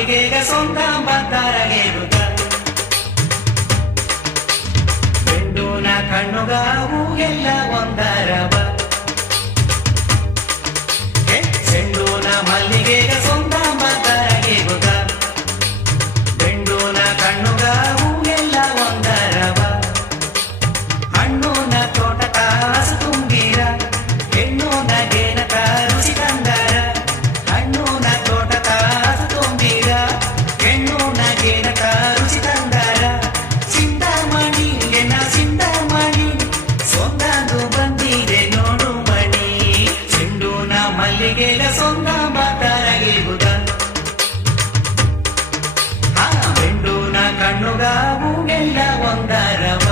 ಮಲ್ಲಿಗೆಗ ಸೊಂದ ಬದ್ದಾರಗೇರುಗ ಬೆಂಡೂನ ಕಣ್ಣುಗಾವು ಎಲ್ಲ ಒಂದರವ ಚೆಂಡೂನ ಮಲ್ಲಿಗೆಗ ಸೊಂದ ಬದ್ದಾರಗೇರುಗ ಬೆಂಡೂನ ಕಣ್ಣುಗಾವು ಎಲ್ಲ ಒಂದರವ ಹಣ್ಣೂನ ತೋಟ ಕಾಸು ತುಂಬಿರ ಹೆಣ್ಣೂನ ಗೇನಕ ರುಚಿ ತಂದರ ಹಣ್ಣೂನ ತೋಟ ಕಾಸು ತುಂಬಿರ ಹೆಣ್ಣೂನ ಗೇನಕ ರುಚಿ ತಂದರ ಸಿಂಧಮಣಿ ಎನ್ನ ಸಿಂಧಮಣಿ ಸೊಂದಾದು ಬಂದಿದೆ ನೋಡು ಮಣಿ ಚೆಂಡೂನ ಮಲ್ಲಿಗೆಗ ಸೊಂದ ಬಾತಾರಗಿಗುದ ಬೆಂಡೂನ ಕಣ್ಣುಗಾವು ಎಲ್ಲ ಒಂದರವ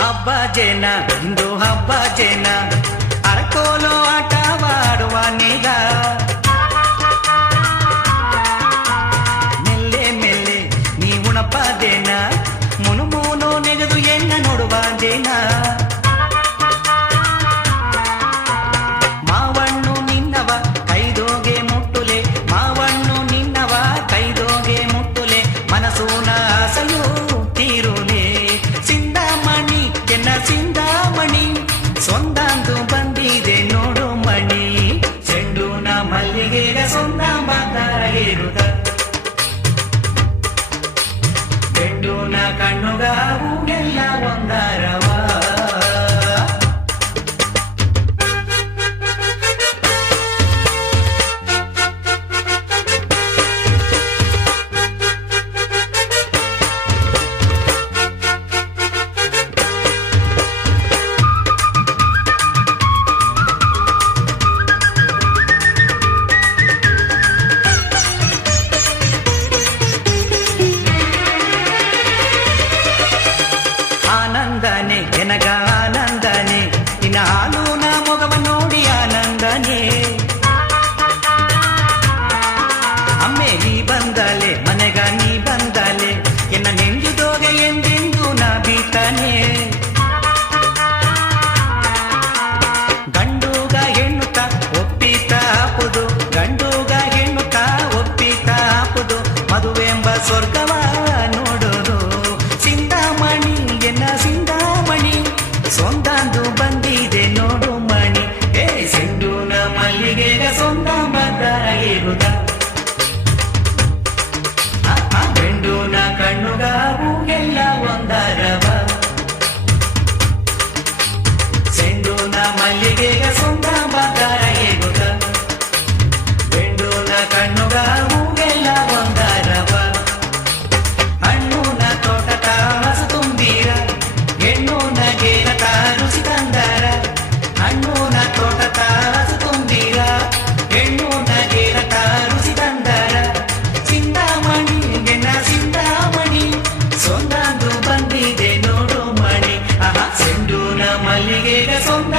ಹಬ್ಬ ಜನ ಇಂದು ಹಬ್ಬ ಜನ ಅರಕೋಲು ಆಟವಾಡುವ ನಿಗ ಮೆಲ್ಲೆ ಮೆಲ್ಲೆ ನೀ ಉಣಪ್ಪ ದೇನ ಮುನು ಮುನು ನೆಗೆದು ಎನ್ನ ನೋಡುವ ದೇನ ಮಾವಣ್ಣು ನಿನ್ನವ ಕೈದೋಗೆ ಮುಟ್ಟುಲೆ ಮಾವಣ್ಣು ನಿನ್ನವ ಕೈದೋಗೆ ಮುಟ್ಟುಲೆ ಮನಸೂನ ಆಸೆಯೂ ತೀರುಲೆ ಸಿಂಧಮಣಿ ಎನ್ನ ಸಿಂಧಮಣಿ ಸೊಂದಾಂದು ಬಂದಿದೆ ನೋಡು ಮಣಿ ಚೆಂಡೂನ ಮಲ್ಲಿಗೆಗ ಸೊಂದ ಬಾತಾರಗಿರುದ ಬೆಂಡೂನ ಕಣ್ಣುಗಾವು ಎಲ್ಲ ಒಂದರವ ಆನಂದನೆ ಎನಗ ಆನಂದನೆ ನಿನ್ನ ಹಾಲೂನ ಮೊಗವ ನೋಡಿ ಆನಂದನೆ ಅಮ್ಮೆ ನೀ ಬಂದಲೆ ಮನೆಗ ನೀ ಬಂದಲೆ ಎನ್ನ ನೆಂದಿದೋಗೆ ಎಂದೆಂದು ನಾ ಬೀತಾನೆ ಗಂಡುಗ ಹೆಣ್ಣುತ್ತ ಒಪ್ಪಿತ ಹಾಪುದು ಗಂಡುಗ ಹೆಣ್ಣುತ್ತ ಒಪ್ಪಿತ ಹಾಪುದು ಮದುವೆಂಬ ಸ್ವರ್ಗವ ನೋಡುದು ಸಿಂಧಮಣಿ ಎನ್ನ ಸಿಂಧಮಣಿ ಸೊಂದಾಂದು ಬಂದಿದೆ ನೋಡು ಮಣಿ ಚೆಂಡೂನ ಮಲ್ಲಿಗೆಗ ಸೊಂದ ಬದ್ದಾರಗಿರುದ ಬೆಂಡೂನ ಕಣ್ಣುಗಾವು ಎಲ್ಲ ಒಂದರವ ಚೆಂಡೂನ ಮಲ್ಲಿಗೆಗ ಸೊಂದ ಬದ್ದಾರಗಿರುದ ಬೆಂಡೂನ ಕಣ್ಣುಗಾವು ಎಲ್ಲ ಒಂದರವ ಹಣ್ಣೂನ ತೋಟ ಕಾಸು ತುಂಬಿರ ಹೆಣ್ಣೂನ ಗೇನಕ ರುಚಿ ತಂದರ ಹಣ್ಣೂನ ತೋಟ ಕಾಸು ತುಂಬಿರ ಹೆಣ್ಣೂನ ಗೇನಕ ರುಚಿ ತಂದರ ಸಿಂಧಮಣಿ ಎನ್ನ ಸಿಂಧಮಣಿ ಸೊಂದಾಂದು ಬಂದಿದೆ ನೋಡು ಮಣಿ ಚೆಂಡೂನ ಮಲ್ಲಿಗೆಗ ಸೊಂದ